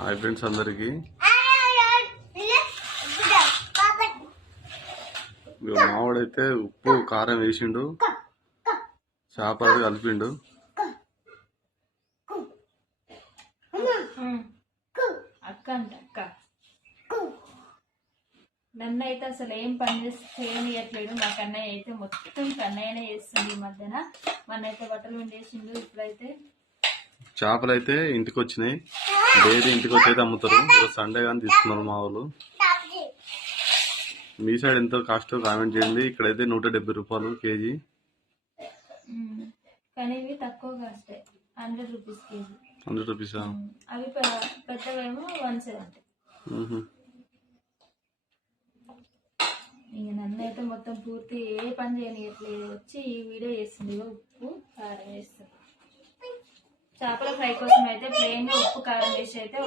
Hi friends అందరికి మావాడైతే ఉప్పు కారం వేసిండు, చేపలు కలిపిండు. అక్క అంట అక్క నన్ను అయితే అసలు ఏం పని చేయనియట్లేడు. మా కన్నయ్య అయితే మొత్తం కన్నయ్యనే చేస్తుంది. ఈ మధ్యన మనైతే బట్టలు విండేసిండు. ఇప్పుడైతే చేపలు అయితే ఇంటికి వచ్చినాయి. డైలీ ఇంటికి వచ్చి అయితే అమ్ముతారు. సండే కానీ తీసుకున్నారు మా వాళ్ళు. మీ సైడ్ ఎంతో కాస్ట్ కామెంట్ చేయండి. ఇక్కడైతే 170 రూపాయలు కేజీ. కానీ ఇవి తక్కువ కాస్ట్, 100 రూపీస్ కేజీ. 100 రూపీసా? అవి పెద్దవేమో 170. ఇంక నన్ను అయితే మొత్తం పూర్తి ఏ పని చేయనియట్లేదు. వచ్చి ఈ వీడియో చేస్తుంది. ఉప్పు కారం వేస్తుంది. చేపల ఫ్రై కోసం అయితే ప్లెయిన్ ఉప్పు కారం వేసి అయితే